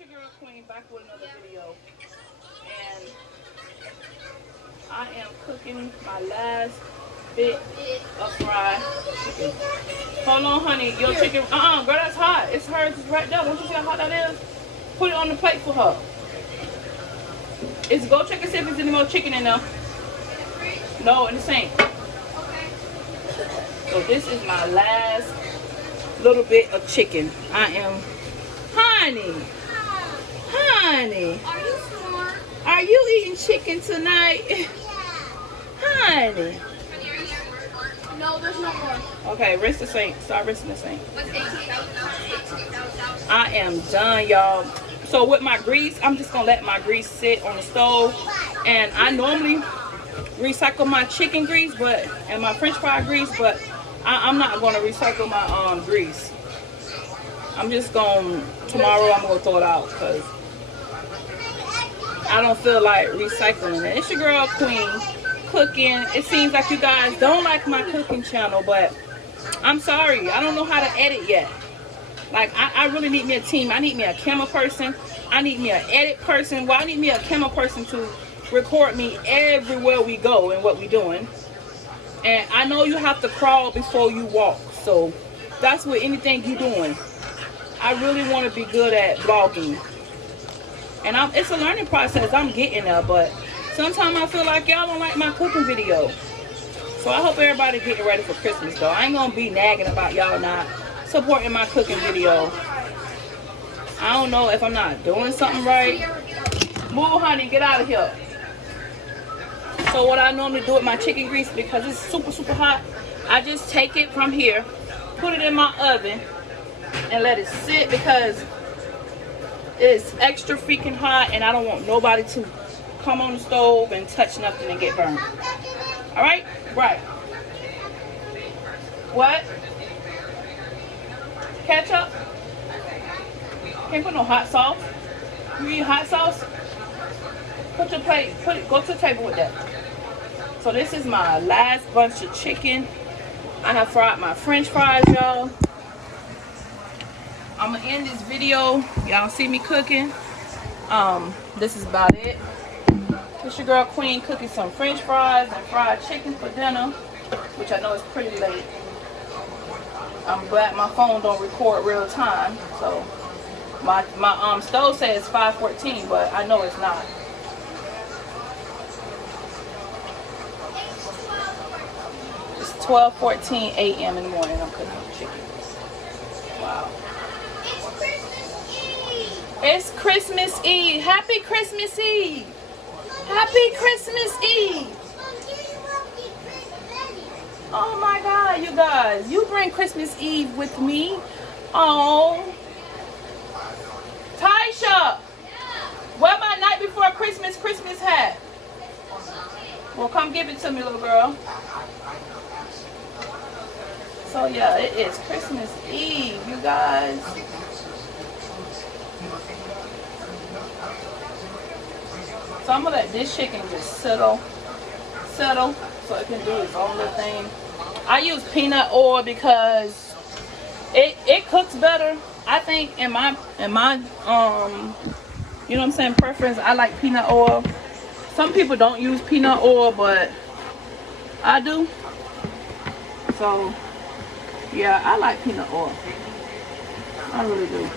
Your girl Queen back with another video, and I am cooking my last bit of fried chicken. Hold on, honey, your chicken, girl, that's hot. It's hers, it's right there. Don't you see how hot that is? Put it on the plate for her. Go check and see if there's any more chicken in there. No, in the sink. So this is my last little bit of chicken. Honey. Honey, Are you smart? are you eating chicken tonight? Yeah. Honey. No, there's no more. Okay, rinse the sink. Start rinsing the sink. What's 18,000? I am done, y'all. So with my grease, I'm just going to let my grease sit on the stove. And I normally recycle my chicken grease and my french fry grease, but I'm not going to recycle my grease. I'm just going to, tomorrow I'm going to throw it out because I don't feel like recycling it. It's your girl Queen cooking. It seems like you guys don't like my cooking channel, but I'm sorry. I don't know how to edit yet. Like, I really need me a team. I need me a camera person. I need me an edit person. Well, I need me a camera person to record me everywhere we go and what we doing. And I know you have to crawl before you walk. So that's with anything you doing. I really want to be good at vlogging. And it's a learning process. I'm getting there, but sometimes I feel like y'all don't like my cooking video. So I hope everybody getting ready for Christmas, though. I ain't going to be nagging about y'all not supporting my cooking video. I don't know if I'm not doing something right. Move, honey, get out of here. So what I normally do with my chicken grease, because it's super, super hot, I just take it from here, put it in my oven, and let it sit because it's extra freaking hot and I don't want nobody to come on the stove and touch nothing and get burned. Alright? Right. What? Ketchup? Can't put no hot sauce. You eat hot sauce? Put your plate, go to the table with that. So this is my last bunch of chicken. I have fried my french fries, y'all. I'm gonna end this video. Y'all see me cooking. This is about it. It's your girl Queen cooking some french fries and fried chicken for dinner, which I know is pretty late. I'm glad my phone don't record real time. So my stove says 5:14, but I know it's not. It's 12:14 a.m. in the morning. I'm cooking chicken. Wow. It's Christmas Eve. Happy Christmas Eve. Happy Christmas Eve. Oh my God, you guys. You bring Christmas Eve with me. Oh. Taisha. Where my night before Christmas hat? Well, come give it to me, little girl. So yeah, it is Christmas Eve, you guys. So I'm gonna let this chicken just settle so it can do its own little thing. I use peanut oil because it cooks better. I think in my you know what I'm saying, preference, I like peanut oil. Some people don't use peanut oil, but I do. So yeah, I like peanut oil. I really do.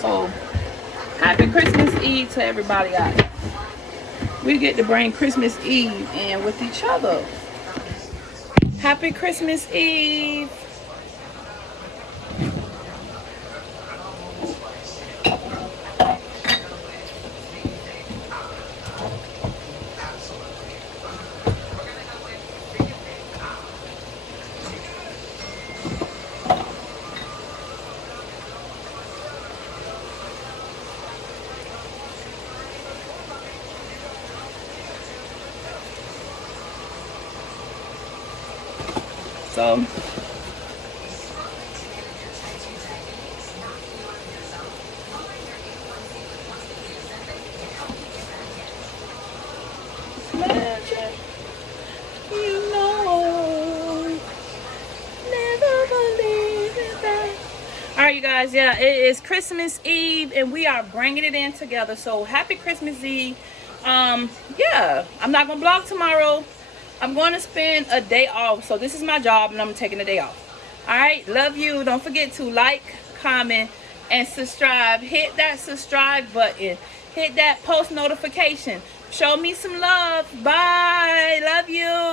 So happy Christmas Eve to everybody out there. We get to bring Christmas Eve in with each other. Happy Christmas Eve. So magic, you know, never believe it. All right, you guys. guys, yeah, it is Christmas Eve and we are bringing it in together. So happy Christmas Eve. Yeah, I'm not gonna vlog tomorrow. I'm going to spend a day off. So this is my job and I'm taking a day off. All right, love you. Don't forget to like, comment, and subscribe. Hit that subscribe button. Hit that post notification. Show me some love. Bye. Love you.